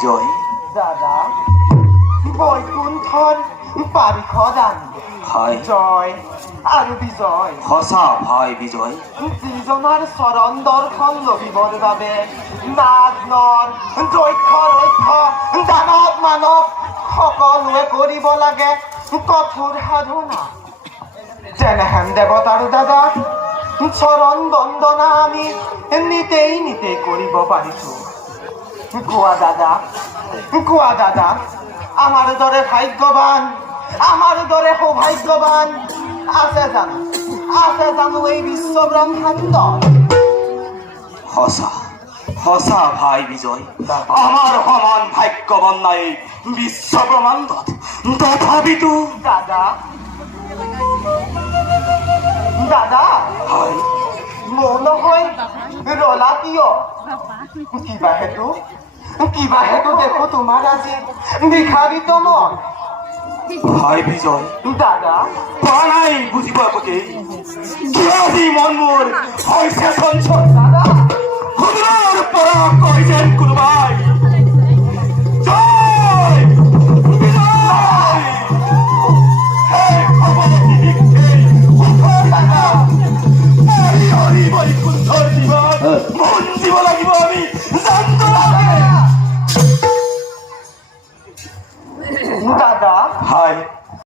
বিজয় দাদা বৈকুণ্ঠৰ পাৰিষদান হয় জয় আৰু বিজয় সঁচা ভাই বিজয় যিজনাৰ চৰণ দৰ্শন লভিবৰ বাবে নাগ নৰ দক্ষ ৰক্ষ দানৱ মানৱ সকলোৱে কৰিব লাগে কঠোৰ সাধনা যেনেহেন দেৱতাৰ দাদা চৰণ বন্দনা আমি নিতেই কৰিব পাৰিছো কোৱা দাদা আমার দরে ভাগ্যবান আমার দরে সৌভাগ্যবান আছে জানো এই বিশ্ব ব্রহ্মাণ্ড সঁচা সঁচা ভাই বিজয় আমার সমান ভাগ্যবান নাই বিশ্ব ব্ৰহ্মাণ্ডত তথাপিতো দাদা হয় মৌন হয় ৰলা কিয় কিবা হেতু দেখো তোমাৰ আজি বিষাদিত মন ভাই বিজয় দাদা পোৱা নাই বুজিব আগতে কিয় আজি মন মোৰ হৈছে চঞ্চল দাদা সুদূৰৰ পৰা কয় যেন কোনোবা